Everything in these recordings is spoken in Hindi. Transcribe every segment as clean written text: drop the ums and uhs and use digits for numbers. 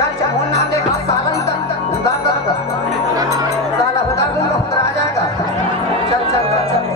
चल चल वो नाम देखा साला उतार कर साला उतार दूंगा उधर आ जाएगा चल चल चल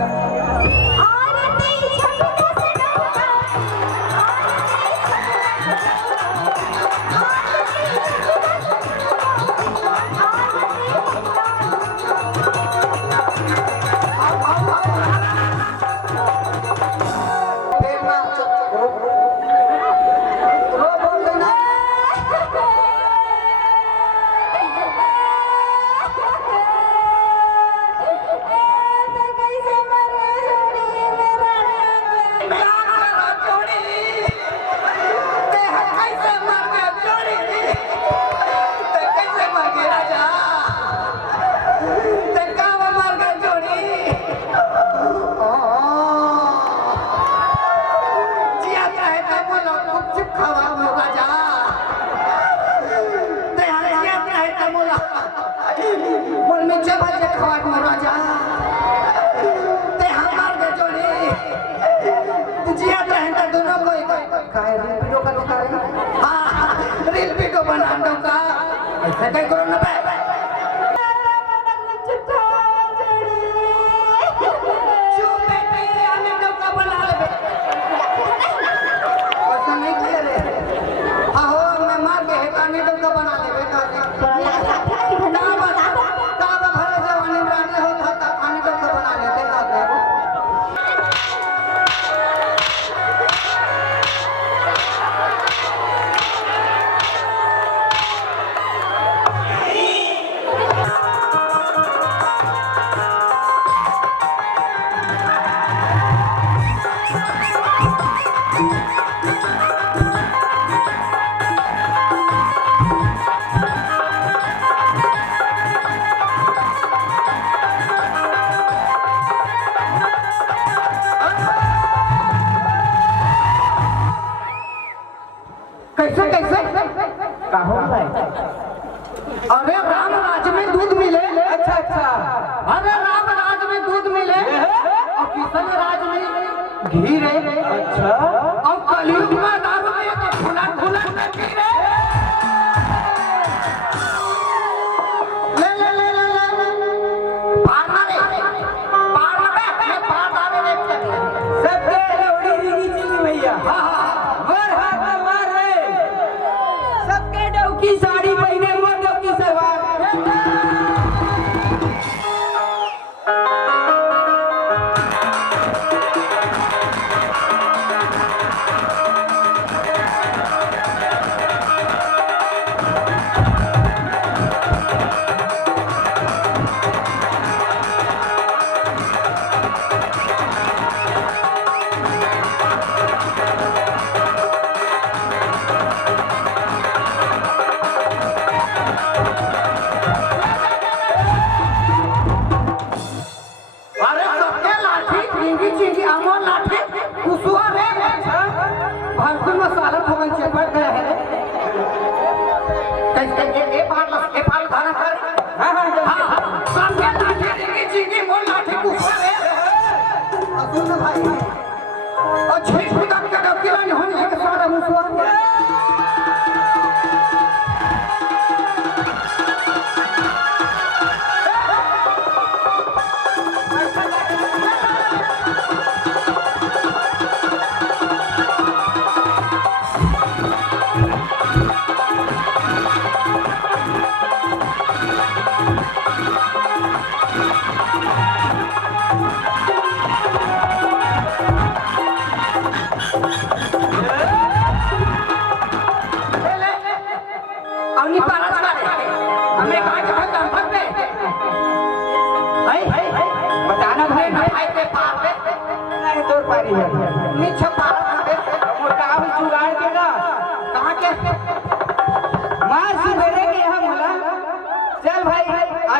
Saya kurang apa? कैसे कैसे अरे राम राज में दूध मिले। अच्छा अच्छा। अरे राम राज में दूध मिले और किशन राज में घी रे। अच्छा। और कलयुग में दारू में तो खुला खुला घी रे। ले ले ले ले ले पारना रे पारना में पारना रे सबके लोड़ी रिंगी चिंगी भैया। की साड़ी पहने मोटो की सलवार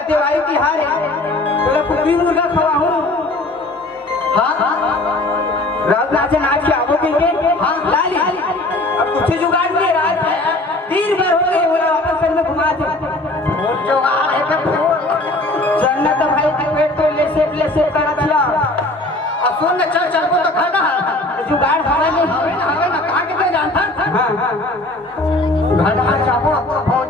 दिवाली की हार है तो कुकरी मुर्गा खवाऊं। रात राजन आज के आवो के लाली अब कुछ जुगाड़ नहीं रात दिन भर हो गए बोला वापस घर में घुमा दे जुगाड़ है पे जन्नत भाई के पेट तो ले से करा दिया अब सुन न चल चल को तो खाना जुगाड़ हवा नहीं हवे ना कहां के जानता हां घर आ जाओ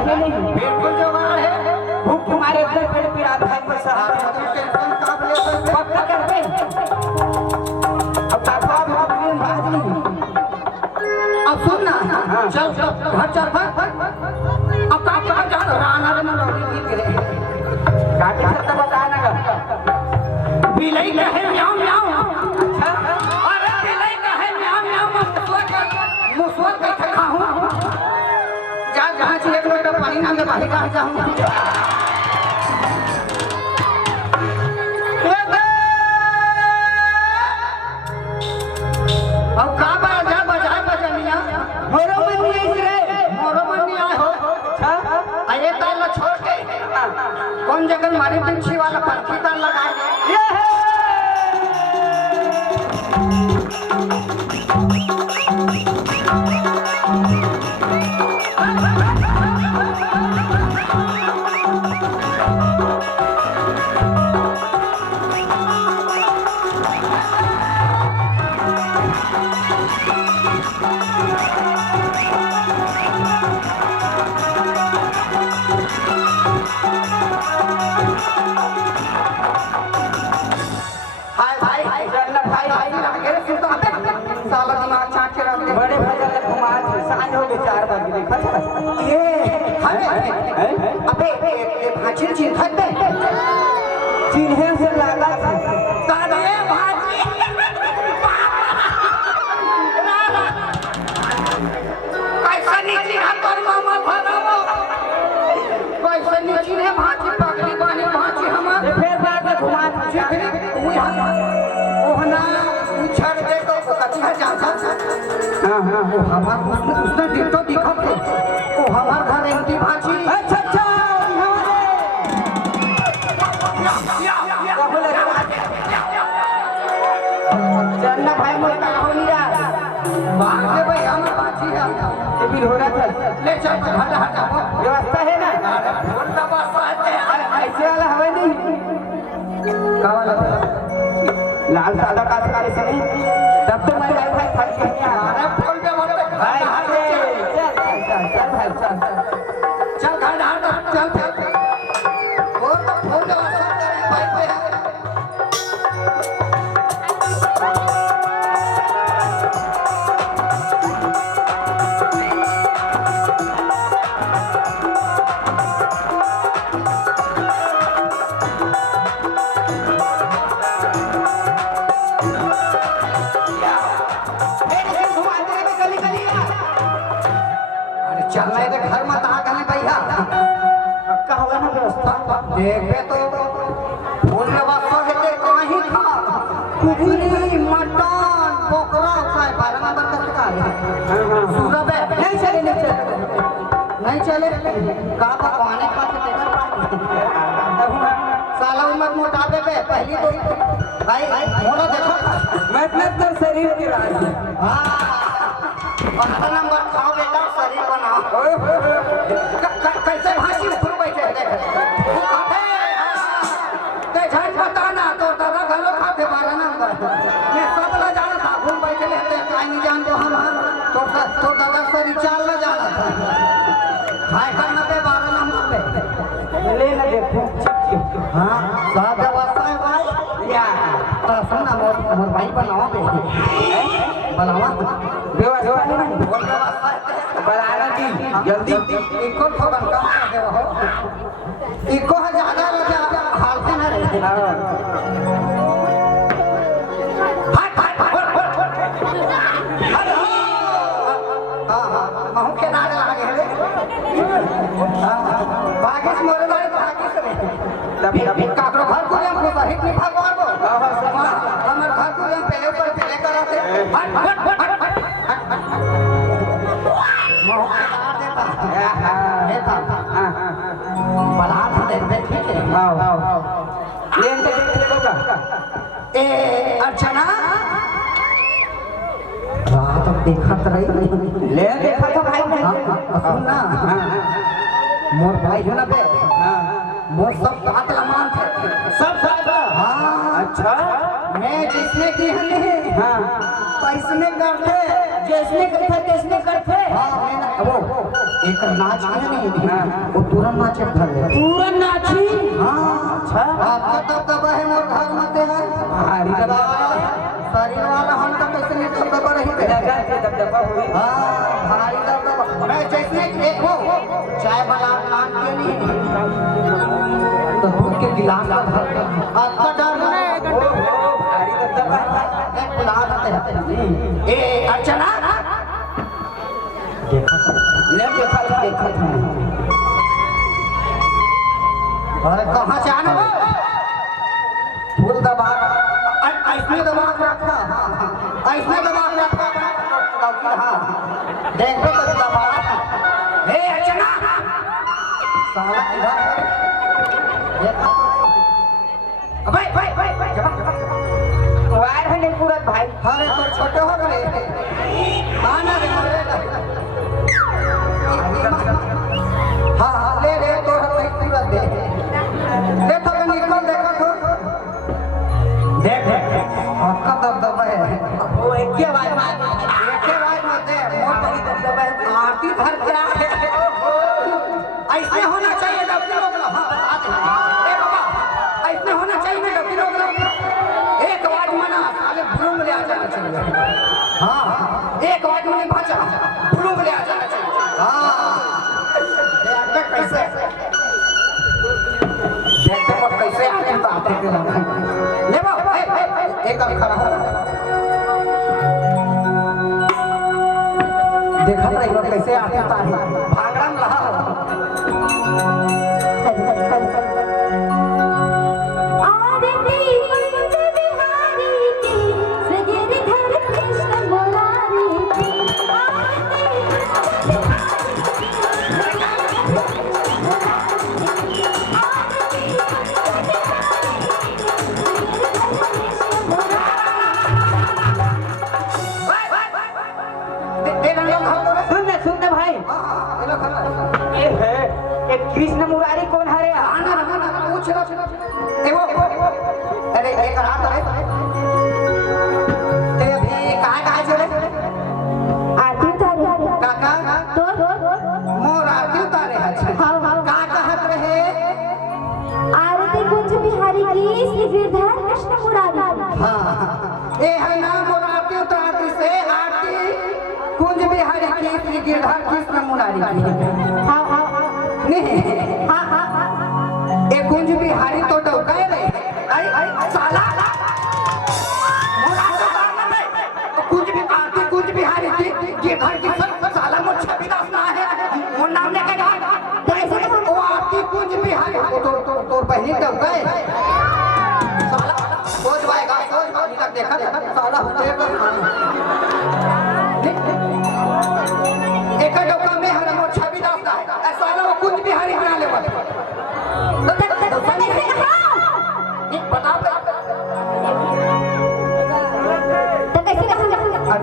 जुगाड़ है नहीं? बिल्कुल जुगाड़ है। भूख तुम्हारे अंदर पेड़ पिराता है पैसा टेंशन कब ले सकते? पक्का करते अब पापा बात नहीं। अब सुन ना, चल चल घर चल भाग। अब का जा राना रे मनोरी की गिरे काटे से तो बता ना बिलाई कहे म्याऊं म्याऊं। अच्छा अरे बिलाई कहे म्याऊं म्याऊं मुसवा के खाऊं। जा जहां से एक लोटा पानी ना में बाहर कहां जाऊं। अब का बजा बजाए बजनिया मोरो मन नहीं रे मोरो मन नहीं आए हो। अच्छा अरे ताल छोड़ के कौन जगह मारे पिंछी वाला पंखी ताल लगाए ये है साला दिमाग छाट के रख दे। बड़े भजन घुमा सांझ हो गए 4 बजे देखा था ये अबे ये भाजी चिन्ह दे चिन्हे से लगा तारे भाजी कैसा नीचे हाथ और मामा भरावो कैसा नीचे है भाजी पगली बानी भाजी हमार फिर जाकर घुमा ओहना छड़ दे तो कच्चा जाता हां हां हमार उसने डिटो दिखा थे ओ हमार घर एमटी भाजी अच्छा अच्छा चन्ना भाई मोटा हो लिया बाहर से भाई हमार भाजी है ये भी हो रहा था ले चल हट हट व्यवस्था है ना फोन का वास्ता है ऐसे वाला हवा नहीं का वाला लाल सादा का करे से नहीं तब तो मैं लाइफ है खा के अरे फोन पे मत भाई चल चल भाई चल चल घर हट चल वो तो फोन का वास्ता तेरे भाई पे है चलना है घर मत आ गए भैया पक्का होगा ना व्यवस्था देखे तो फूल व्यवस्था है ते कहीं खा कुकरी मटन बकरा का 12 नंबर का है सूरब है नहीं चले नहीं चले का पकाने का देखा साला उम्र मोटापे पे पहली तो भाई मोला देखो मतलब तो शरीर की राज है हां 15 नंबर खाओ बेटा शरीर बनाओ कैसे भाषी ऊपर बैठे देख वो खाते ते झट बताना तो दादा घलो खाते 12 नंबर मैं सब ला जाना था घूम बैठे रहते काई नहीं जान दो हम तो दादा शरीर चाल ला जाना था खाए करना पे 12 नंबर पे ले ना देखो हां सब व्यवस्था है भाई या तो सुनना मोर भाई बनाओ बे बनावा व्यवस्था है ना बोल व्यवस्था है बनाना जी जल्दी इको ठोकन कम कर दे हो इको है ज्यादा लगे हाल से ना रहे हट हट हां हां महू के नारे लागे रे भागेश मोरे लागे भागेश रे तब काकरो घर को हम को हिट नहीं भगवान को हमर घर को हम पहले ऊपर पहले कराते हट हट हट महू के नारे देता देता बड़ा दे ठीक है आओ लेन तो देख लेगा ए अर्चना रात देखत रही ले देखा तो भाई सुन ना मोर भाई है ना बे हां मोर सब बात लमान थे सब साथ हां अच्छा है जिसने की है हाँ पैसने करते जिसने करते तिसने करते हाँ वो एक नाच है नहीं वो तुरंत नाचे धर ले पूरा नाची हाँ अच्छा आपका तब तब है मोर घर मत है भारी शरीर वाला हम तो कैसे नहीं तब तब रही लगा के दबदबा हुई हाँ भारी तब मैं जैसे देखो चाय वाला नाम के नहीं तो दूध के गिलास का भर आपका डर भारी दबदबा एक बुला देते ए अर्चना देखा था अरे कहाँ से आना वो फूल दबा ऐसने दबा के रखा ऐसने दबा के रखा हाँ देखो तो दबा हे अर्चना साला इधर देखा तो भाई भाई भाई भाई जब वायर है नहीं पूरा भाई अरे तो छोटे हो गए आना रे हाँ हाँ ले ले तो हम पूरा दे ले तो निकल देखा तो देख आपका दबदबा है वो एक ही आवाज में दे बहुत बड़ी दबदबा है आरती धर के ऐसे होना चाहिए डब्बी रोक लो हाँ ए बाबा ऐसे होना चाहिए डब्बी रोक लो एक आवाज मना साले भूल ले आ जाना चाहिए हाँ एक आवाज में भाषा भूल ले आ जाना चाहिए हाँ देख कैसे देखते हो कैसे आगे तो आते के लगा ले बाबा एक अब खड़ा हो देखा था एक बार कैसे आते था भागरम रहा सुनने भाई ये है एक कृष्ण मुरारी कौन हरे आना पूछ अरे एक रात है ते अभी कहाँ जोड़े आरती उतारे काका तो मोर आरती उतारे है कहाँ कहत रहे आरती कुंज बिहारी की श्री गिरधर कृष्ण मुरारी हाँ ये है नाम मोर आरती उतारती से आरती कुंज बिहारी की श्री गिरधर कृष्ण मुरारी की हाँ हाँ नहीं हाँ हाँ ये कुंज बिहारी तो डौकाए रहे साला कुंज भी आरती कुंज बिहारी की गिरधर की साला मुझ छवि दास ना है वो नाम लेके जा वो आरती कुंज बिहारी तो बहनी डौकाए साला सोच पाएगा देखा साला होते एक डौका में हमारा मोर छवि दास ना है साला वो कुंज बिहारी बना ले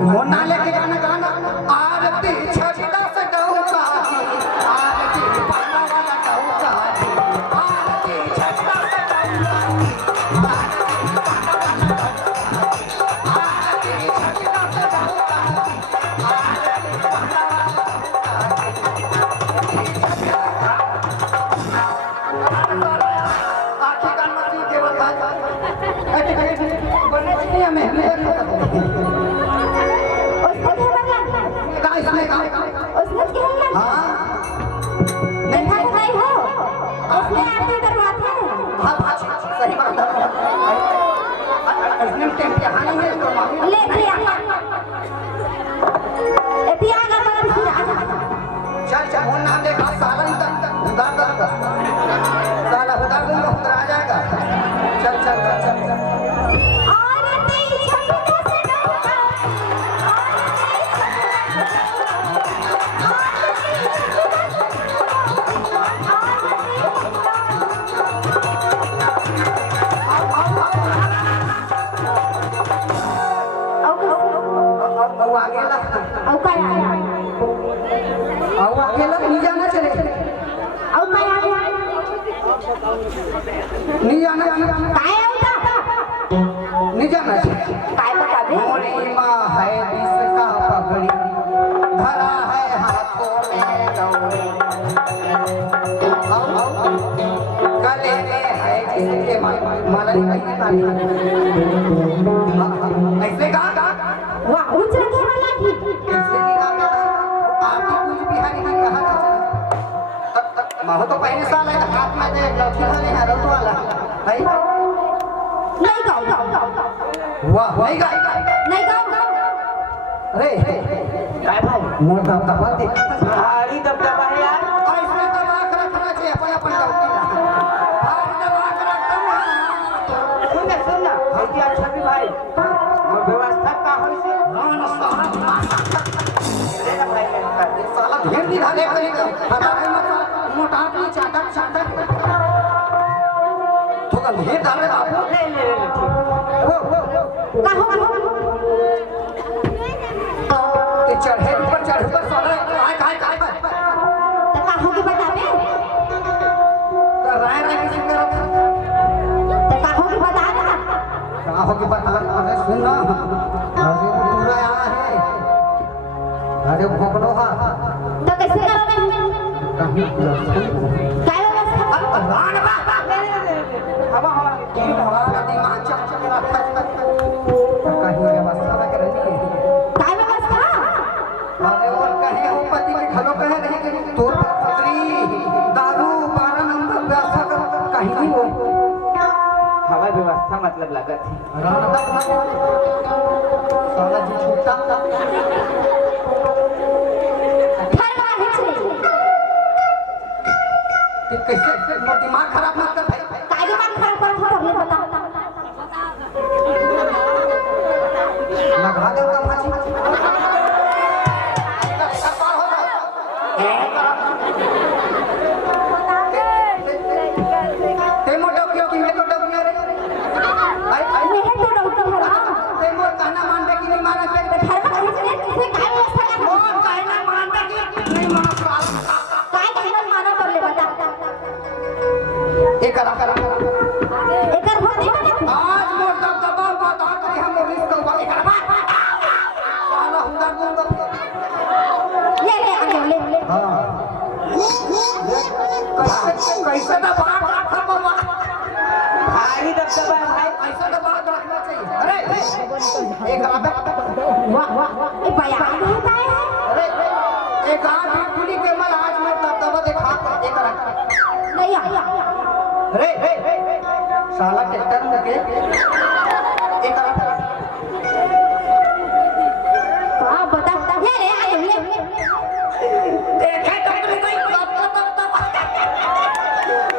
मोना लेके गाना आरती छविदा से डौका आरती पाना वाला डौका आरती छविदा से डौका आरती छविदा से डौका आरती पाना वाला आखिर कान मसी देवता बने चिड़िया में उसने खेलना हाँ देखा तो नहीं हो उसने आरती करवाते हाँ सही बात है इसमें टेंट हानि है तो मालूम ले दिया एतियागा पर फिर आ चल वो नाम देखा साला तक उदार साला उदार दूंगा आ जाएगा चल आरती छविदा से डौका अकेला नहीं जाना चले नहीं जाना नहीं जाना कल है जिसके माला नहीं मारी ऐसे कहा वाह उच्च रखे वाला थी ऐसे की काम है आपकी कुछ बिहारी की कहा महो तो पहले साल है हाथ में दे लौकी वाले हैं रोट वाला भाई नहीं गाओ वाह नहीं गा नहीं गाओ अरे काय भाई मोर दबदबा दे भारी दबदबा है यार ऐसे दबा कर रखना चाहिए अपन अपन लौकी का भारी दबा कर रखना सुन ना भाई अच्छा भी भाई और व्यवस्था का होई से अरे ना भाई साला ढेर दिखा दे करेगा हटाए मत मोटा आदमी चाटा चाटा तो कल ढेर डाले बाबू ले ठीक कहो ते चढ़े ऊपर साला काय तो कहो के बतावे तो राय राय किसी का तो कहो के बता ना कहां हो के बता अरे सुन ना अरे पूरा आया है अरे भोकड़ो हा तो कैसे करोगे कहीं काय व्यवस्था राण बा हवा हमारा दिमाग चक रहा था कहीं व्यवस्था लग रही है काय व्यवस्था अरे और कहे हो पति के घरों कहे रहे कि तोर पुत्री दारू 12 नंबर व्यवस्था कर कहीं नहीं हो हवा व्यवस्था मतलब लागत है साला जी छूटा फरवा हिचरी कैसे दिमाग खराब मत कर भाई काय दिमाग खराब कर थोड़ा बता लगा दे का फांसी ते मोटा क्यों कि मैं तो डबिया रे नहीं है तो डॉक्टर हराम ते मोर कहना मानबे कि नहीं माने पे फरवा हिचरी किसे काय व्यवस्था कर मोर कहना मानबे कि नहीं मानो सवाल काय कहना मानो कर ले बता एक करा एकर हो नहीं बने आज मोर दबदबा बता करी हम रिस्क हुआ एक करा साला हुंडा दूंगा ले आगे ले हां कैसे दबा रखा बाबा भारी दबदबा है भाई ऐसा दबा रखना चाहिए अरे एक करा वाह ये बयान होता है अरे एक आंख खुली के मल आज मैं दबदबा दिखा एक करा नहीं आया अरे साला ट्रैक्टर में के एक करा हां बता ये रे आगे ले देखे तो तुम कोई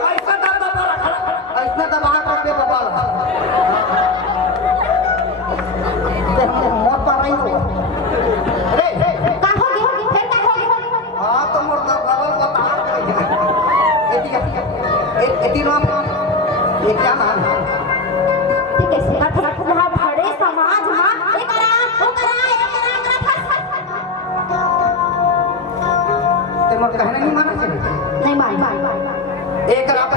ऐसा दबदबा रखा ऐसा दबा कर दे बाबा मौत पर नहीं हो अरे का हो गई फिर का हो गई हां तो मोर दबदबा बता एती नाम ये क्या नाम है ठीक है सिखा था रहा बड़े समाज में एक करा ते मोर कहने नहीं माना चाहिए नहीं मान एक रात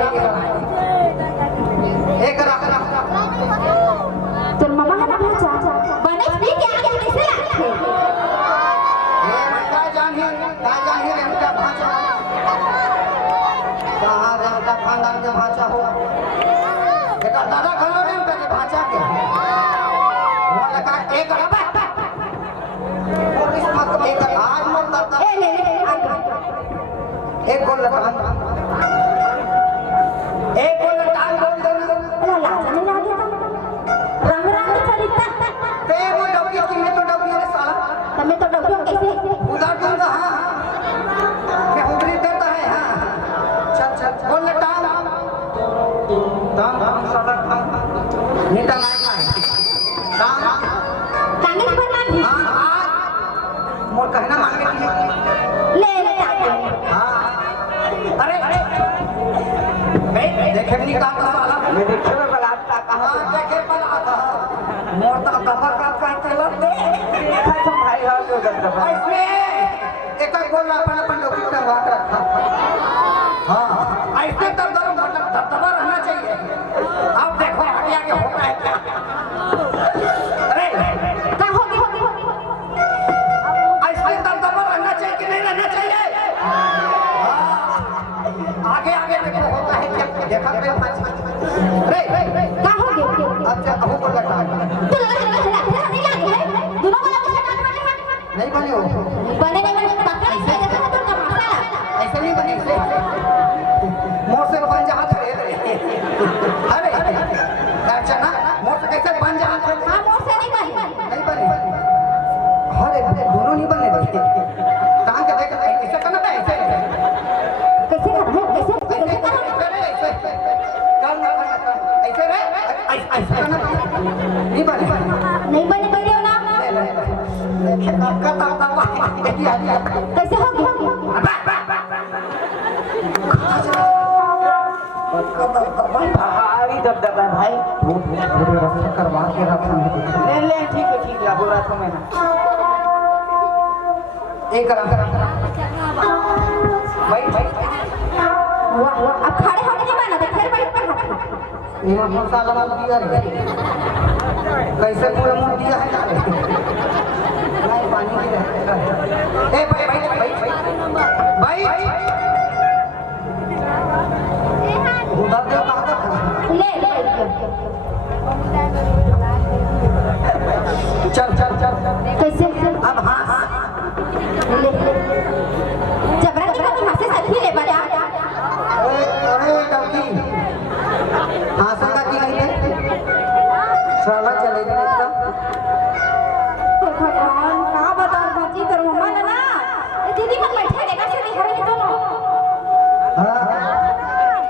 तो मामा है ना भाचा बने नहीं क्या कैसे लाते ये का जानी रे उनका भाषा कहां रे उनका खानदान के भाषा हो बेटा दादा खानदान रे उनका भाषा के वो लगा एक रबा और इस मत एक आज मोर दादा ए ले आगे एक गोल लगा एक गोल टांग बोल देना अरे लाज नहीं लागे रंग चरित्र पे वो डबी की मैं तो डबी रे साला तमे तो डॉक्टर कैसे उधर दूंगा हां मैं उधरी देता है हां चल बोल ले टांग साला नीटा नहीं खाए टांग कांगे पर मार हां मोर कहना मान के ले आगे हां अरे देखे नहीं काम का साला मैं देखे में बलात्ता कहां हां देखे पर आता मोर ता दबा का चलत दे देखा तुम भाई हो जो दबदबा ऐसे एक गोल अपन डोकी पे वाक रखा हां ऐसे दबदबा मतलब दबदबा रहना चाहिए अब देखो हटिया के होता है क्या अरे का हो गई ऐसे दबदबा रहना चाहिए कि नहीं रहना चाहिए हां देखा पे रे का हो गया अब जा कहूं बोल लगा तो लगा नहीं लगे है दोनों वाला के साथ बने हैं नहीं बने हो बने नहीं पकड़ से देखा तो तमाशा ऐसे नहीं बने ऐसे मोर से बन जा हाथ रे अरे दर्शना मोर से कैसे बन जा हां मोर से नहीं बने अरे दोनों नहीं बने कहां के देख ऐसे करना है ऐसे कैसे करना है कैसे करना ऐसे रे ऐसे करना नहीं बने पहले ना कैसे हो गया भारी दबदबा भाई करवा के रखा ले ठीक ला बोरा तो मैं ना एक करा भाई वाह अब खड़े होने नहीं माना तो फिर बैठ कर हाथ ये मसाला मार दिया रे कैसे पूरा मुंह दिया है नहीं पानी की ए भाई उधर दे कहां तक ले चल कैसे अब हां ले जबरन की तो हाथ से सही ले बड़ा अरे डॉगी हां का की नहीं है साला चलेगा एकदम भगवान का बता बाजी कर मम्मा ना दीदी मन बैठे देगा से नहीं हरे दोनों हां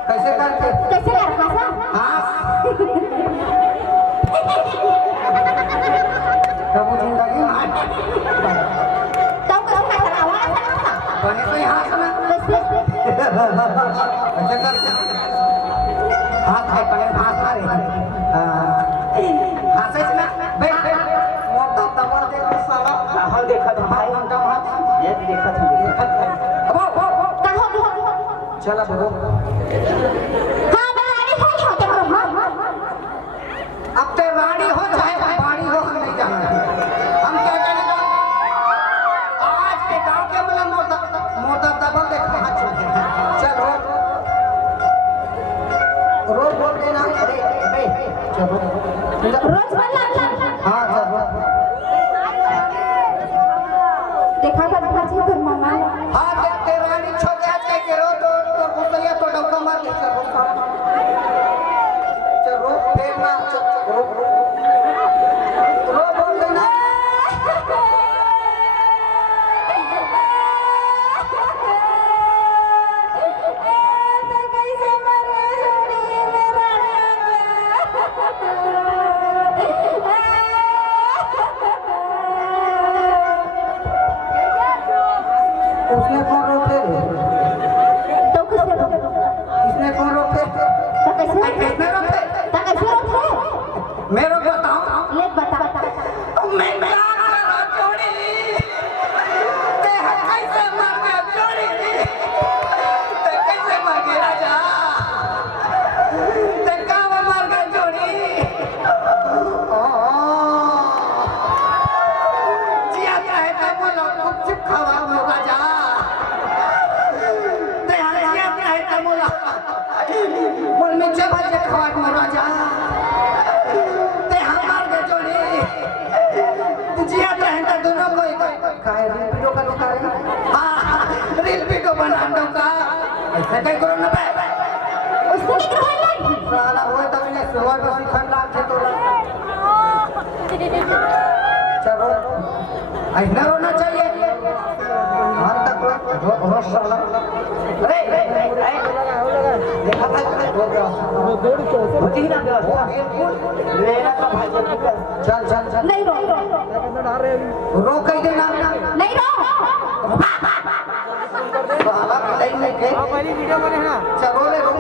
कैसे करते कैसे कर खासा हां कबू जिंदगी तो कैसे कर आवाज ना बने तो यहां सुना कैसे ऐसे कर हाथ है पहले हाथ मारे हाथ से ना बैठ मोटा दबा दे साला हम देखा था भाई ये देखा था का हो चला बरो हां मैं रानी होगी हो तुम हां अब ते रानी हो चाहे बाड़ी हो हम नहीं जानते हम क्या जाने आज के गांव के मतलब मोटा दबा दे कहां चलते चलो रोज बोल देना अरे चलो रोज वाला हां चलो देखा था बाजी कर मम्मा हां ते रानी छोटे आज के रो तो गुस्सा तो डंका मार के चलो फिर ना रो बोल देना उसने कौन रोके तो कैसे इसने कौन रोके तो कैसे किसने रोके तो कैसे होते मैं रोक बताऊं ले बता मैं क्या करा छोड़ी ते कैसे मर गया छोड़ी ते कैसे मर गया राजा ते कब मर गया छोड़ी जिया चाहे ते बोलो खूब चिप खावा मो राजा ते जिया चाहे ते बोलो बोल नीचे बजे खावा मो राजा ते हमार के छोड़ी जिया रहता दोनों कोई खाए रील वीडियो का दुकान हां रील वीडियो बना दो का ऐसे कहीं करो ना बे उसको नहीं करवाएगा साला वो तो मैंने सुबह को सिखा लाग थे तो चलो ऐसा रोना चाहिए हम तक रो साला रे देखा था हो गया होती ना व्यवस्था लेना का भाई चल नहीं रो रो कहीं देना नहीं रो साला नहीं के पहली वीडियो बने ना चलो ले रो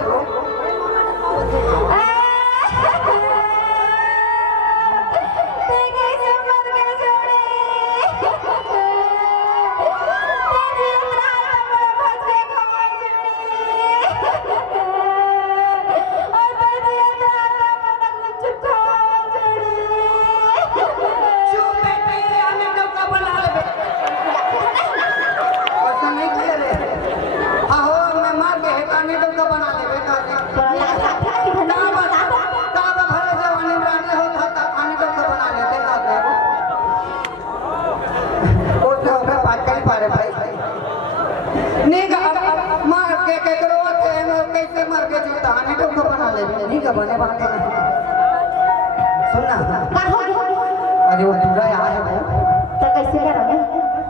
ऐसा नहीं किया रे आहो मैं मार के हेटाने दो का बना करके जो दाने तो उसको बना ले नहीं का बने बात सुनना का हो गया अरे वो पूरा आया है तो कैसे करोगे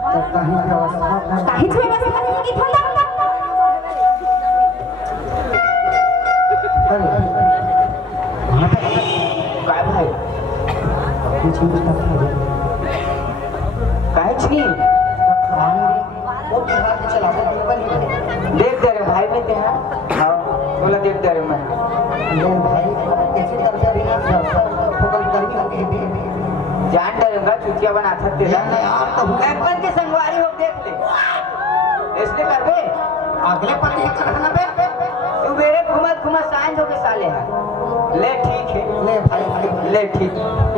तो कहीं व्यवस्था काहीच व्यवस्था नाही की थांबा काय भाई काहीच नाही वो बिहार के चला देख दे रे भाई में ते हैं हाँ बोला देख दे रे मैं ये भाई कैसे करके बिना फोकस करके आगे भी जान डरेगा चुतिया बना सकते हैं नहीं यार तो अपन के संगवारी हो देख ले इसने कर बे अगले पति करना बे तू मेरे घुमत घुमत सांझ हो के साले है ले ठीक है ले भाई ले ठीक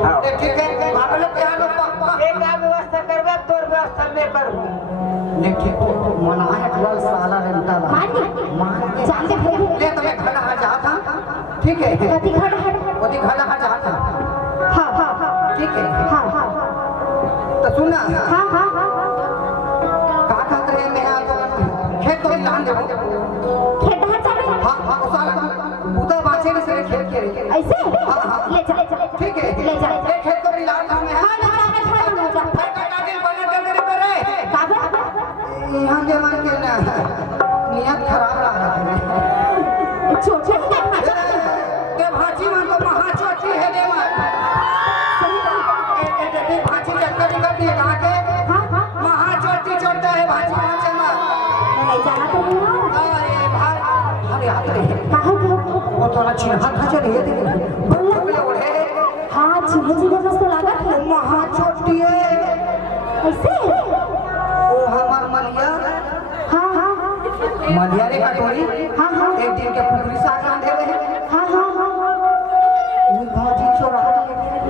हाँ ले ठीक है बाबा लोग क्या लोग एक काम व्यवस्था कर बे तोर व्यवस्था मैं करूँ लेकिन तो मना है कल साला रेंटा मान जाते भाई ले तुम्हें घर आ जाता ठीक है कति खड़ खड़ ओदी घर आ जाता हां हां हां ठीक है हां हां तो सुना हां हां का कहते हैं मैं आज खेत तो लान दे खेत है चले हां हां उस साला उधर बाचे से खेत के ऐसे हां हां ले चले ठीक है ले जा ले खेत तो लान था मैं हां ले जा मैं खा लूं जा का दिन बने के मेरे पे काबे यहाँ के मान के ना नियत खराब रहा है छोटे के खा के भाजी मन तो महा छोटी है दे मार ए भाजी चक्कर कर दिए कहां के हां हां महा छोटी छोटा है भाजी माचे में ले जाना तो नहीं अरे भाई अरे याद रहे काहे वो थोड़ा चिन्ह था चलिए देखिए बोले ओढ़े हां चिन्ह मस्त लागत है महा छोटी है ऐसे ओ हमार मलिया हां हां मलिया रे कटोरी हां हां एक दिन के पुखरी साग रांधे रहे हां हां हां वो भाजी चोरा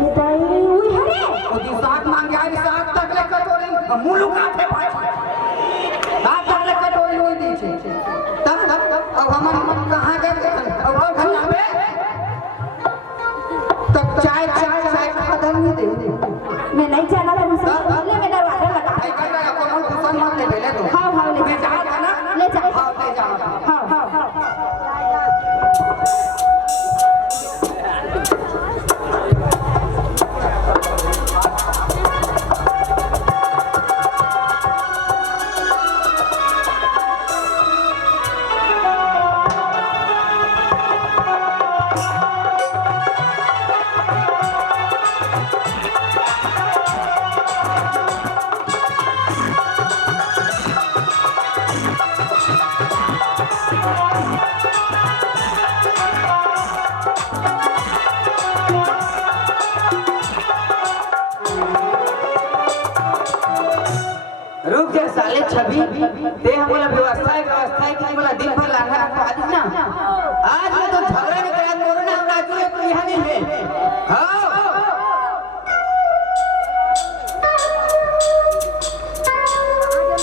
ये दाई उई हरे ओदी साग मांगे आई साग तक ले कटोरी मुलु काथे भाजी साग तक ले कटोरी होई दी छे तब अब हम कहां गए अब घर जावे तब चाय खत्म नहीं दे मैं नहीं जाना था मुझसे ले मैं दरवाजा लगा आई कर रहा को दुकान मत ले पहले तो हां हां ले जा ना ले जा हां ले जा हां हां रुक जा साले छवि ते हमला व्यवस्था है कि हमला दिन भर लांगा रखो आज ना आज मैं तो झगड़ा में करा मोर ना राजू रे तू यहां नहीं है हां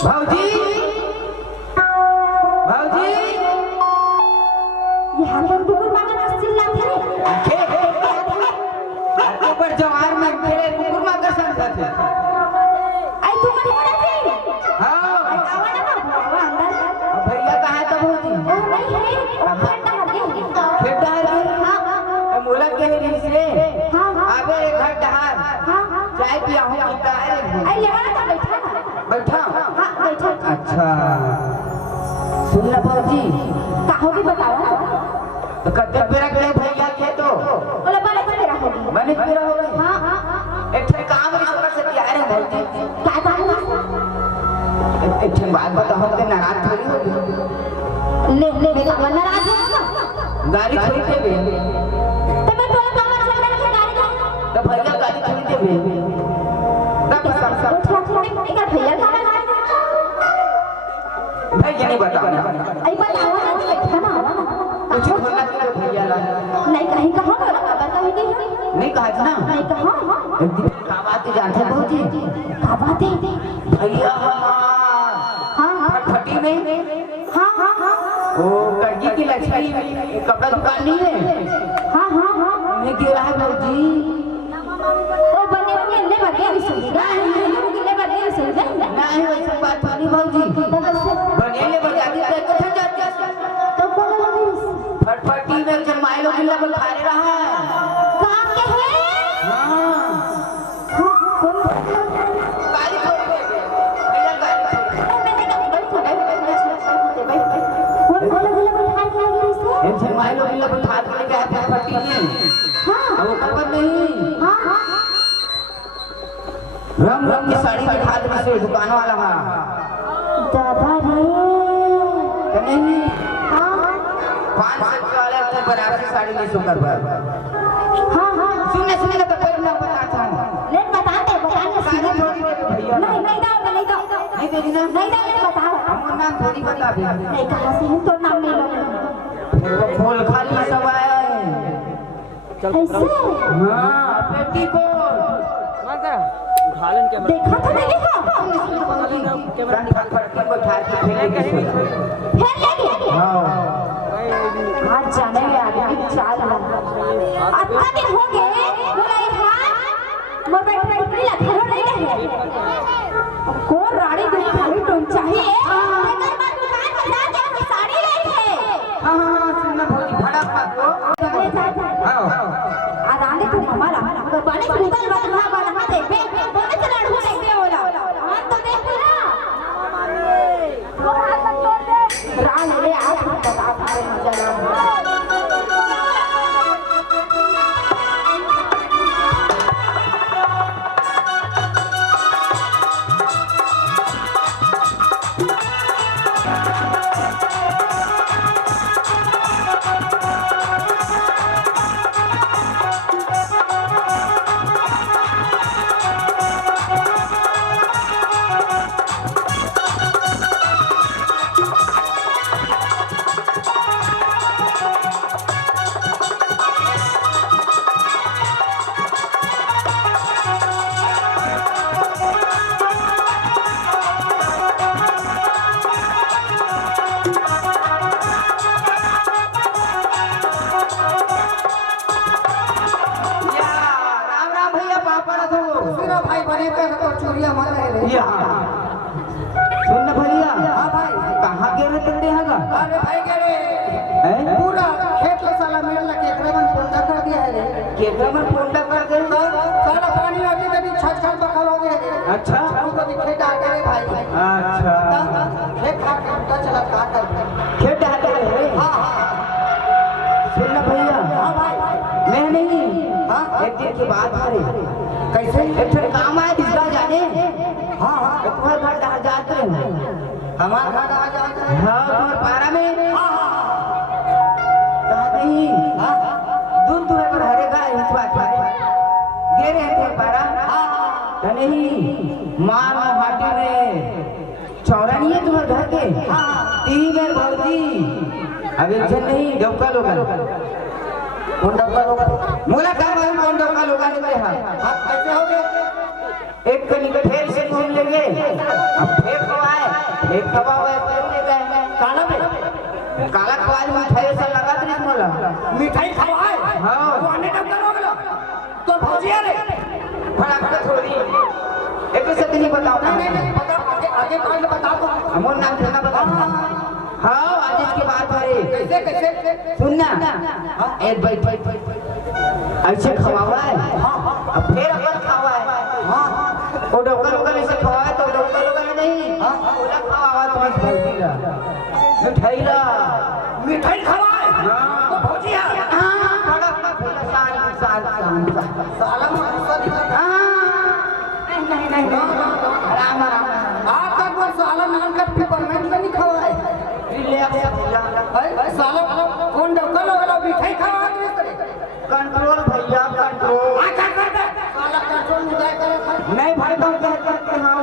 भौजी भौजी ये हमारे कुकुर मांगन चिल्ला थे के ऊपर जवार में तेरे कुकुर मां का संग थे आई तू मन होना थी हां आवा ना बाबा अंदर भैया कहां है तो भौजी ओ नहीं है ओ फटा गया खेड़ा है हां मोला के री से हां हां आबे घर डहार हां हां चाय पिया हूं का है आई लेवा ना बैठा ना बैठा हां बैठा अच्छा सुन ना भौजी काहो भी बताओ तो कत्ते बेरा गए भैया के तो बोला बने तेरा होगी बने बेरा हो गई हां हां एक ठे काम रिश्ता से तैयार है भौजी क्या बात एक ठे बात बताओ के नाराज थोड़ी हो ले मैं नाराज हूं ना गाड़ी थोड़ी देबे तो मैं तोरा कमर से मेरे गाड़ी का तो भैया गाड़ी थोड़ी देबे तब सब उठा भैया का भैया नहीं बताना आई बताओ ना बैठा ना आवा ना कुछ बोलना तो भैया ला नहीं कहीं कहां बोला बाबा कहीं नहीं कहा था ना नहीं कहां एक दिन का बात जानते भौजी का बात है भैया हमार हां हां फटफटी में हां हां हां वो कड़गी की लक्ष्मी कपड़ा दुकान नहीं है हां हां हां मैं गिरा है भौजी ओ बने बने ले बगे भी सुन गा ले बगे भी सुन गा नहीं वैसे बात नहीं भौजी बने ले बजाती तो कहाँ जाती तो बोला लगी फट कोई खाने रहा है काम के है हाँ कौन गाड़ी छोड़ के भैया गाड़ी कौन बोला बोला बिहार के लगी इसको इनसे माइलो बिल्ला को ठाक के लेके आया पट्टी में हां वो खबर नहीं हां हां रंग रंग की साड़ी दिखा दे से दुकान वाला हां दादा रे नहीं हां 500 वाले अपने बनारसी साड़ी ले सो कर हां हां सुनने सुनने का तो कोई ना बताता हूं ले बताते गाड़ी छोड़ी दे भैया नहीं नहीं दो नहीं दो नहीं देगी ना नहीं दो ले बता हमको नाम थोड़ी बता दे नहीं कहां से है तो नाम नहीं लो वो फूल खाली सब आए ऐसे हां पेटी को देखा था नहीं देखा कैमरा निकाल पटकी को ठाक के फेंक दे फिर लगी हां आज जाने में आदमी चाल अच्छा दिन हो गए बोला हां मोर बैठ बैठ नहीं लगा नहीं रहे को रानी दूध खाली टोन चाहिए लेकर मैं दुकान पर जाके अपनी साड़ी ले थे हां हां सुनना भौजी भड़क मत को हां आज आने तो हमारा पानी कुदल बदला बना दे बे बोले चला ढूंढ ले बोला हां तो देख ना वो हाथ छोड़ दे रान ले आप बता पाए मजा ना मेरा भाई बने का तो चोरिया मार रहे या सुन ना भैया हां भाई कहां के रे तेरे हगा अरे भाई के रे हैं पूरा खेत में साला मिल लगे एकरे मन पोंडा कर दिया है रे केकरा में पोंडा कर दे साला पानी आके कभी छत छत बकल हो गए अच्छा हमको भी खेत आ गए भाई अच्छा खेत खा के पता चला का कर खेत हटे रे हां हां सुन ना भैया हां भाई मैं नहीं हां एक दिन की बात है रे कैसे एक ठन काम आया दिखा जाने हां हां तुम्हारे घर कहाँ जाते हैं हमारा घर आ जाता है हाँ तुम्हारे पारा में हां हां कहा नहीं हां दूध तुम्हें पर हरेगा इस बात पर गे रहे थे पारा हां नहीं मार माटी में चौरा नहीं है तुम्हारे घर के तीन बार भौजी अब एक जन नहीं डोका लोग कौन डब्बा लोग मोला का मालूम कौन डोका लोग आने हां हां कैसे हो गए एक कनी के फेर से घूम लेंगे अब फेर कवाए फेर कवाए फेर ले गए काला में काला कवाल में ठहरे से लगा नहीं मोला मिठाई खवाए हाँ। वो आने डब्बा लोग तो भौजिया रे फटाक से थोड़ी एक से नहीं बताओ नहीं नहीं बता आगे आगे कौन बता दो अमोल नाम देना बता हाँ आज इसकी बात है कैसे कैसे सुनना एक बैठ ऐसे खवावा है अब फिर अपन खवावा है हां वो डोकर लोग ऐसे खवावा है तो डोकर लोग ने नहीं ओला खवावा तुम्हें भौजी ला मिठाई ला मिठाई खवाए हाँ। तो भौजिया हाँ फटाक से शांत साला में गुस्सा दिखा नहीं आराम आराम आज तक वो साला नाम का पेपरमेंट में नहीं खवाए रिलैक्स साला कौन डब्बा लोग मिठाई खवा कंट्रोल भैया कंट्रोल आ क्या कर दे साला कंट्रोल मुझे करे नहीं भाई तुम कहते हाँ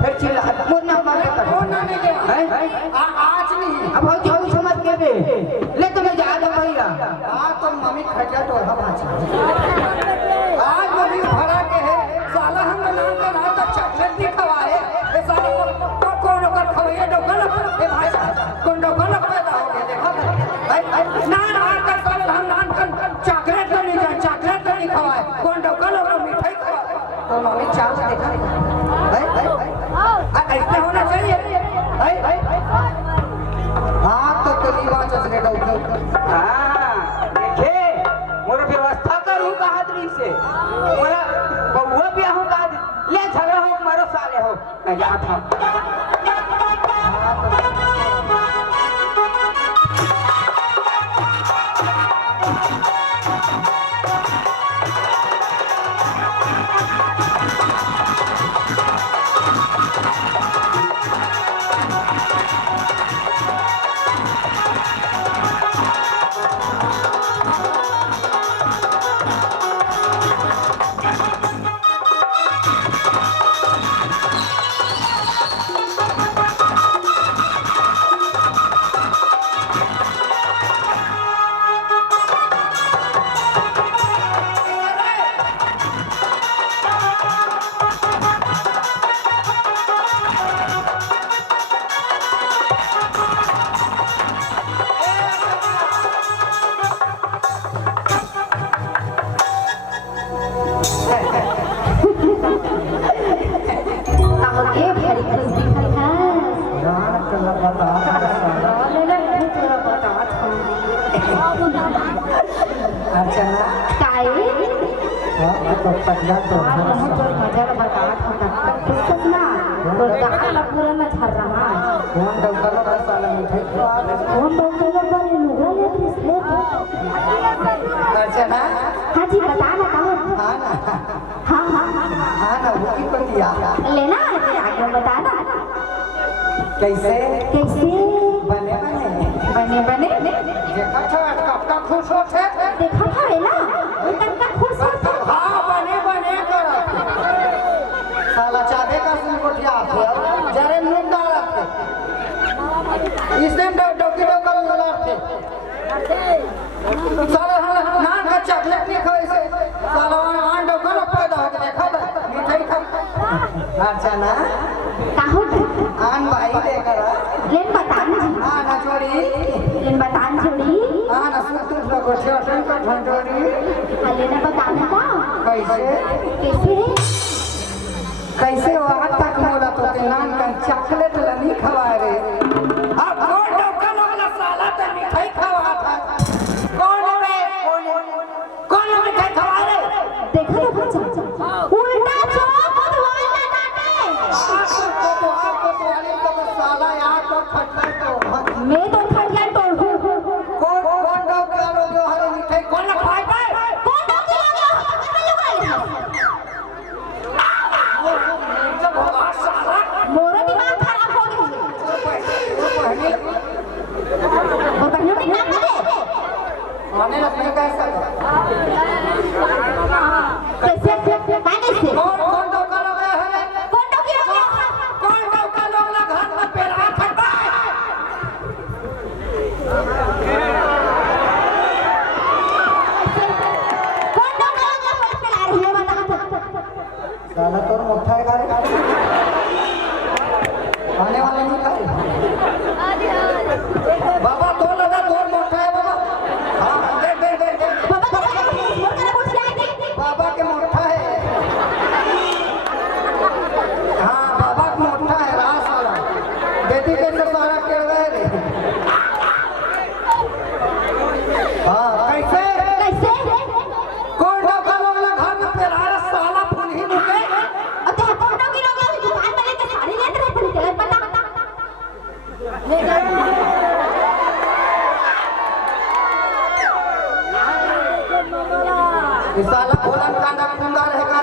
फिर चिल्ला मुन्ना मार के कौन ना नहीं दे हैं आज नहीं अब हो जाओ समझ के दे ले तुम्हें याद है भैया आज तो मम्मी खटिया तो हम आज मम्मी भरा के है साला हम नाम के रात तक चॉकलेट नहीं खवाए ये साला को कौन कर खवाए डोकल ए भाई कौन डोकल पैदा हो गया देखो ना आज तक साला हम नाम कर चॉकलेट तो नहीं जाए चॉकलेट तो नहीं खवाए कौन डोकल और मिठाई खवाए तो मम्मी चाव देखा ऐसे होना चाहिए हाँ तो तेरी बात है डोकल हाँ देखे क्या था अर्चना काय तो पतला तो मजा बतावत होता किसक ना तो दाल लपूरा में झर रहा कौन डबलो का साला मिठाई कौन डॉक्टर बने नुगरा ले इसले अर्चना हां जी बता ना कहो हाँ ना हां ना वो की पतिया लेना है तेरे आगे बता ना कैसे कैसे बने देखा था कब तक खुश हो थे देखा था है ना उनका खुश होता हाँ बने कर साला चाबे का सुन कोठिया थे जरे मुंह डालत थे इसने डोकी डोकर लड़त थे साला ना का चॉकलेट नहीं खाए से साला आन डोकर पैदा हो देखा था मिठाई खा अर्चना काहो आन भाई देकर लेन बतान जी ना छोड़ी लेन बतान छोड़ी ना सुन तू लोग छोटन का ठंडोरी लेना बताना का कैसे कैसे कैसे वहाँ तक मोला तो के नाम का चॉकलेट लनी खवा रे अब कौन डॉक्टर वाला साला तो मिठाई खवा था कौन मिठाई खवा रे देखा था बच्चा उल्टा चौक बुधवार ना आपको तो वाले तो साला यहाँ तो खटखट तो मैं तो खड़िया तोड़ हूँ कौन डॉक्टर लोग जो हरे मिठाई कौन खाए पाए कौन डॉक्टर मोरा दिमाग खराब हो गई और बहनों के नाम ले आने लगने का ऐसा कैसे कैसे कौन डॉक्टर लोग है कौन डॉक्टर कौन डॉक्टर लोग ना घर में पेड़ा खटता कौन डॉक्टर पैसे ला रही है बता साला तो मोटा है गारे आने वाले नहीं खाए बाबा तो लगा तो मोटा है बाबा हाँ दे बाबा मोर करे पूछ जाएगी बाबा के मोटा है हाँ बाबा के मोटा है रास वाला बेटी के से सारा केड़ गए रे हाँ कैसे कैसे कौन डॉक्टर लोग ना घर में पेड़ा साला फूल ही मुके अब तो कौन डॉक्टर लोग वाली दुकान में लेके साड़ी लेते रहते हैं तेरे पता ले जा इस साला भोलन कांडा कुंडा रहेगा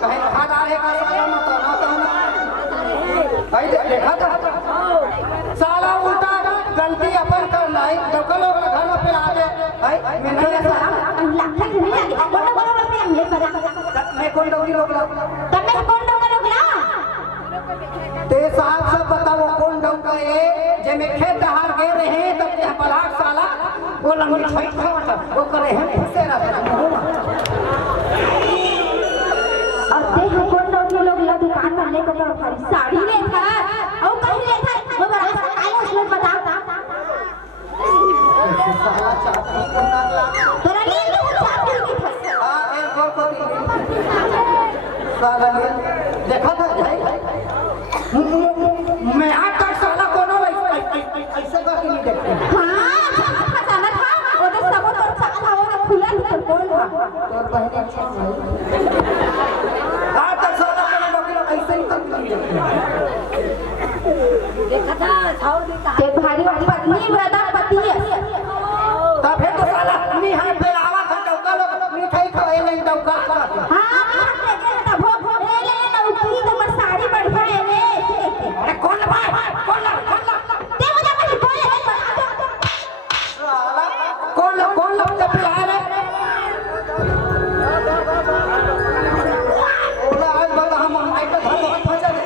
कहीं खादा रहेगा साला मत ना तो ना भाई देखा था साला उल्टा गलती अपन करना है डॉक्टर लोग घर में पे आ गए भाई मैं नहीं ऐसा लगता नहीं लगे कौन डॉक्टर लोग पे हम ले पता मैं कौन डॉक्टर लोग तब मैं कौन डॉक्टर लोग ना ते साहब सब बताओ कौन डॉक्टर है जे में खेत दहार गए रहे तब ते बलाक साला वो लंगी छोई खावत वो करे हैं फुसे ना और ते कौन डॉक्टर लोग ला दुकान में लेके तो हमारी साड़ी ले था और कहीं ले था वो बड़ा सा काला उसमें बता साला चापी कुंडा तोरा ले तो चापी की था हां एक और को साला देखा था भाई मैं आज तक साला कोनो ऐसे का नहीं देखते हां खजाना था वो तो सब तो चाल हवा में खुला निकल बोल था और बहने आज तक साला कोनो डॉक्टर ऐसे ही तक नहीं पत्नी व्रता पति तब फिर तो साला नी हाथ पे आवा था डौका लोग मिठाई खाए नहीं डौका हां तब हो ले ले नौकरी तो मर साड़ी बढ़िया है रे अरे कौन ला ते मुझे मत बोले कौन ला जब ला रे ओला आज बड़ा हम माइक पे धर बहुत फंसा दे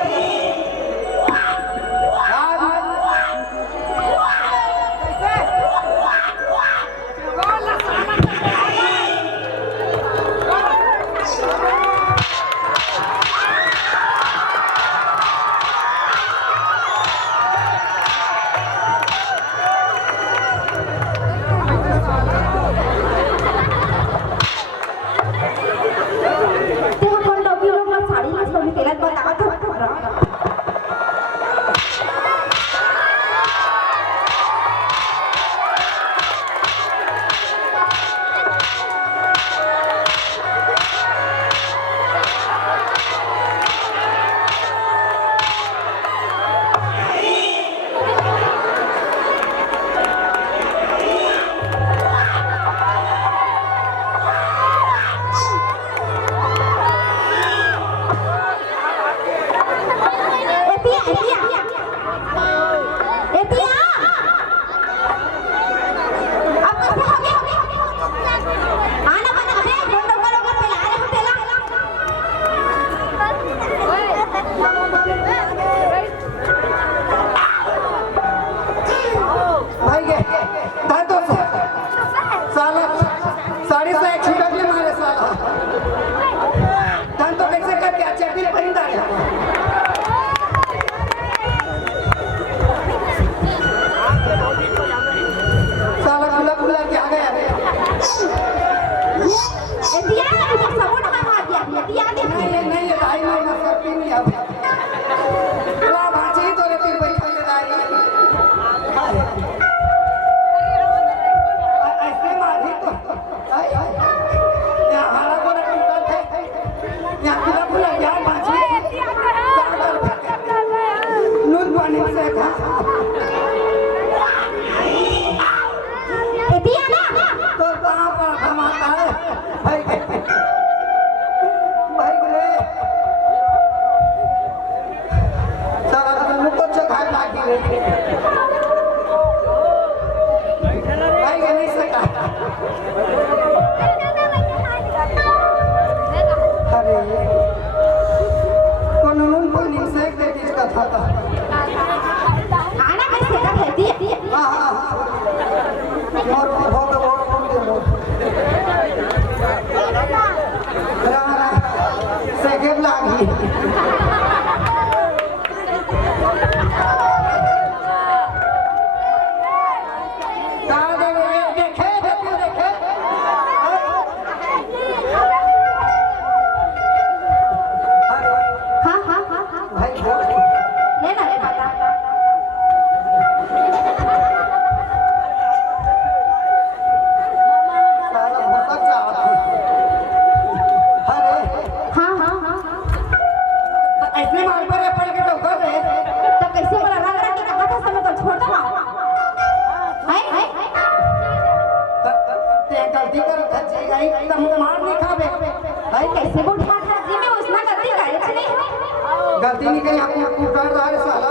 गलती नहीं करी आपको कुटार दार साला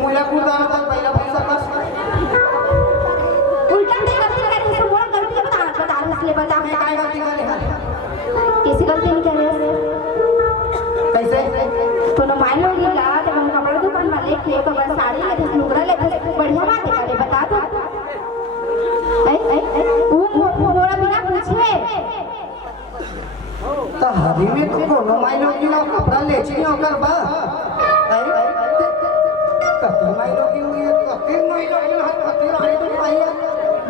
मुला कुटार दार पहिला पैसा बस उल्टा नहीं गलती करे तो मोर गलती बता इसलिए बता मैं काय गलती करे किसी गलती नहीं करे कैसे कोनो मान लो ला तो हम कपड़ा दुकान वाले के कपड़ा साड़ी ले लुगड़ा ले बढ़िया बात करे बता दो वो मोरा बिना पूछे तो हरी में तो कोनो माइलो की ना कपड़ा ले छी ओकर बा कति माइलो की हुई है कति माइलो की हाथ कति रानी तो पाई है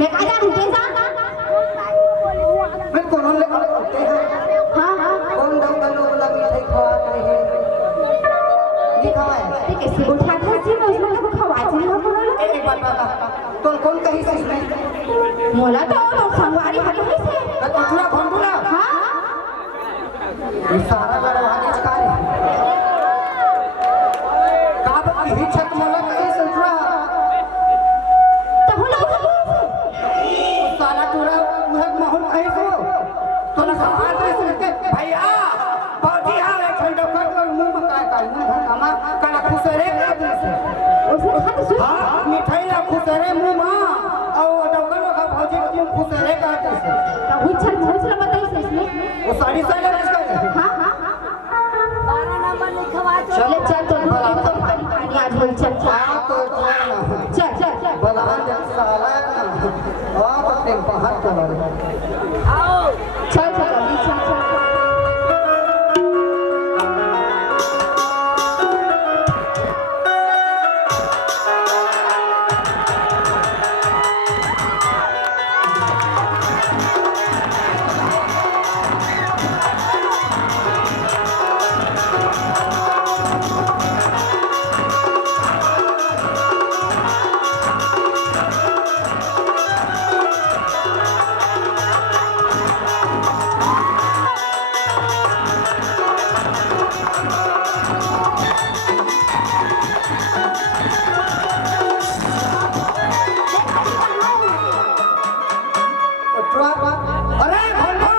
मैं कहा जा रुके जा मैं कोनो ले करते हैं हां हां कौन दम बनो वाला मिठाई खवाते हैं दिखाए ते कैसे उठा था जी मैं उसमें को खवा छी ना बोलो एक बात बता तो कौन कही से इसमें मोला तो संगवारी हटो से कचरा भंडुला हां ये सारा गड़वानी चकारी काब की हिचक मोला कहीं संतरा खुसरे का से उसने हाथ सुन हाँ मिठाई ला खुसरे मुंह मां और डबल का भौजी के मुंह खुसरे का से कभी छल छल बताई से इसमें वो साड़ी साड़ी इसका हां हां 12 नंबर लिखवा चले चल तो पानी पानी आज होई चल हां तो चल चल बलवान जब साला हां तो टेम्पो हाथ चला आओ चल चल जल्दी चल चल अरे घंटा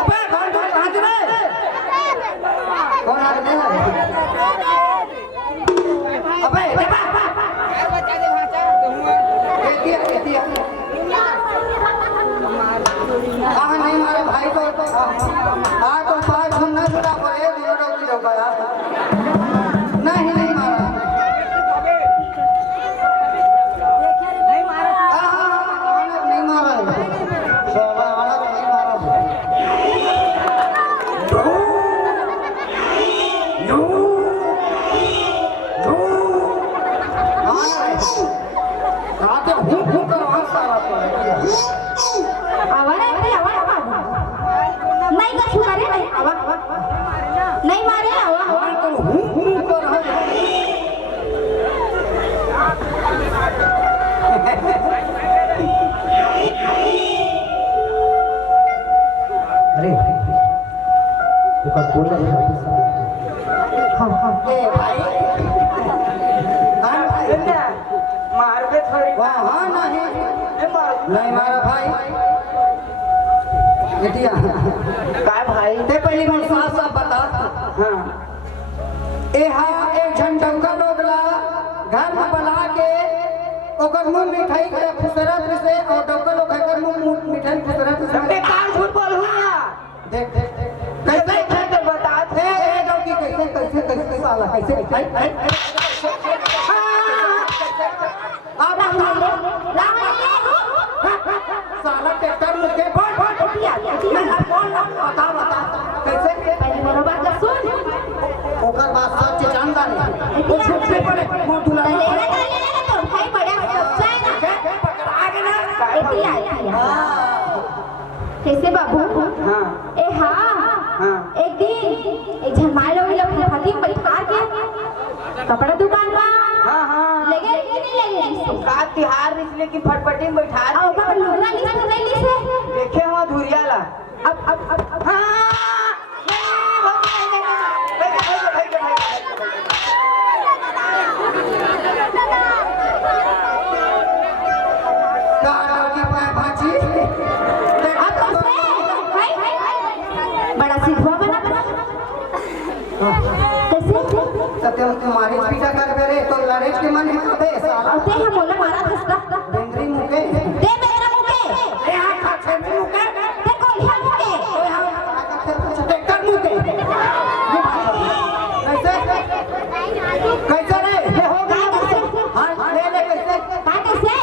अबे घंटा कहां चले कौन आ रहे अबे बचा दे भाचा दिया हां नहीं मारे भाई को हां तो भाई घूमना छुड़ा पड़े दूर की जगह यार नहीं मारा नहीं मारा सोना वाला नहीं मारा रात हूं कर वहां सारा आवाज नहीं का सुनारे नहीं आवाज नहीं मारे आवाज तो हूं कर अरे तो का बोल रहा है हां ए भाई मार दे थोड़ी हां नहीं मारा भाई बेटिया काय भाई ते पहले मन साफ साफ बता हां एक झंडौका डोगला घर में बना के ओकर मुंह मिठाई के खुसरत से और डोका लोग एकर मुंह मिठाई खुसरत से बेकार झूठ बोल हुआ देख कैसे तो बता थे ए डोकी कैसे साला कैसे अब साला ट्रैक्टर मुके फट बता कैसे पहले मेरा बात सुन ओकर बात सच जानता नहीं वो झूठ से पड़े मुंह धुला लेना तो भाई बड़ा सच्चा है ना पकड़ा के ना कैसे बाबू हां ए हां एक दिन एक झमालो वाला फटी बैठा के कपड़ा दुकान में हां लगे कि नहीं लगे का तिहार इसलिए कि फटफटी में बैठा और का लुगड़ा लिस नहीं लिस देखे हुआ धुरियाला अब हां बड़ा सिद्धवा बना कैसे सत्यम तुम्हारी पीछा कर करे तो लड़े के मन है बे साला औते हम बोला मारा खस्ता डेंगरी मुके दे मेरा मुके ए हां खाछे में मुके ते कोलिया मुके ए हां टेक्टर मुके कैसे रे हो गया कैसे हां ले कैसे का कैसे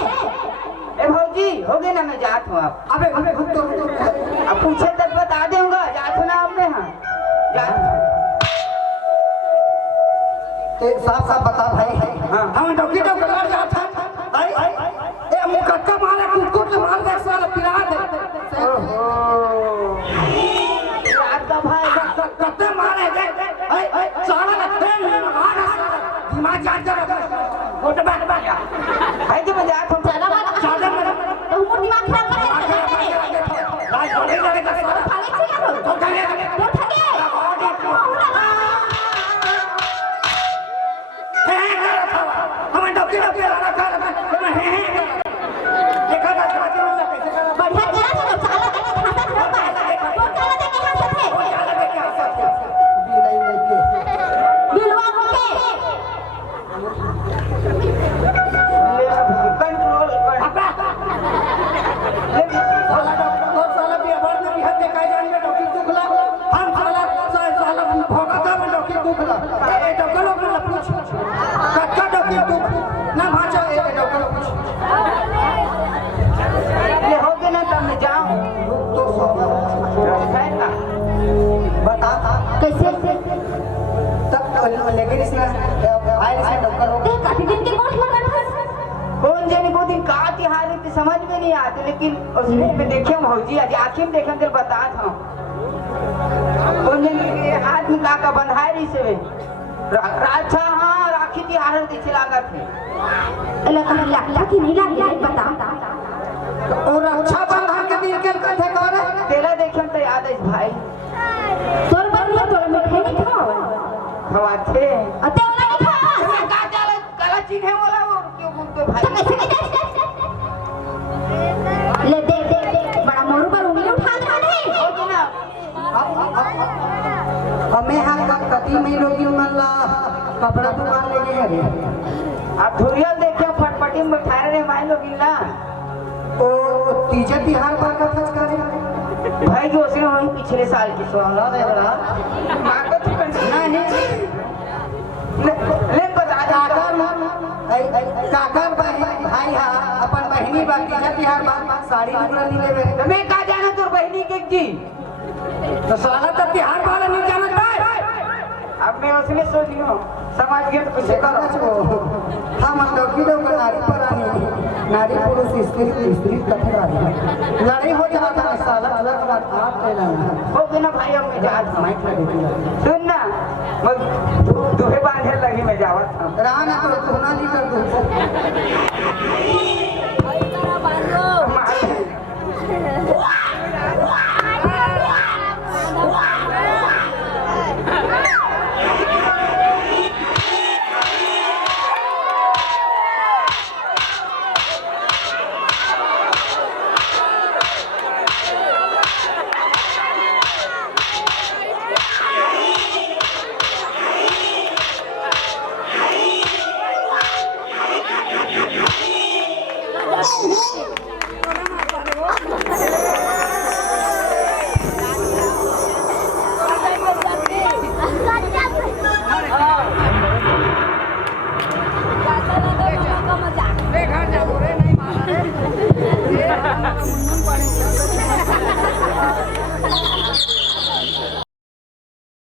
ए भौजी हो गए ना मैं जात हूं आप अबे रुक तो अब पूछे तक बता दूंगा जात हो ना आपने हां जात ते साफ साफ बता भाई हां हम डॉक्टर तो कर जात है ए मुकक्का मारे कुकुट मार दे साला पिला दे ओहो रात का भाई कत्ते मारे दे साला ने तेल लगा दिमाग चार्ज कर फोटो बैठ भाई के मैं जात हूं चला वाला चार्जर में तो उमर दिमाग खराब कर दे राज बड़े लगे का साला खाली से करो तो करे तो ठगे हम डॉक्टर पे लगा कर का त्योहार है समझ में नहीं आते, लेकिन उसमें देखे भौजी आज आखिर देखे तो बता था हाथ में का बंधाए रही से अच्छा हाँ राखी त्योहार दिखे लागत है कि नहीं लागी बता और रक्षा बंधन के दिन के कथे करे तेरा देखे तो याद है भाई तोर बनिया तोर मिठाई नहीं खाओ खवाते अते वाला नहीं खा का चला कला चिन्हे वाला वो क्यों बोलते भाई ले दे बड़ा मोरू पर उंगली उठा दे नहीं हमें हाल का कति में लोग मनला कपड़ा दुकान ले गए अरे आप धुरिया देखे फटफटी में बैठा रहे मान लो गिल्ला ओ तीजा तिहार पर का खर्च करे भाई की उसने वही पिछले साल की सोना रे बड़ा मांगो तो नहीं ले बता काकर भाई हा अपन बहिनी बा तीजा तिहार बा साड़ी टुकड़ा नहीं लेवे मैं का जाना तोर बहनी के जी तो साला तो तिहार वाला नहीं जानत है अब मैं उसने सोचियो समाज के कुछ करो हम लौकी दो नारी परानी नारी पुरुष स्त्री कथे लड़ाई हो जाता है साला अलग बात आप कहना हो बिना भाई हम में जात माइक लगे सुन ना मैं दुहे बांधे लगी मैं जावत राना तो धोना नहीं कर दो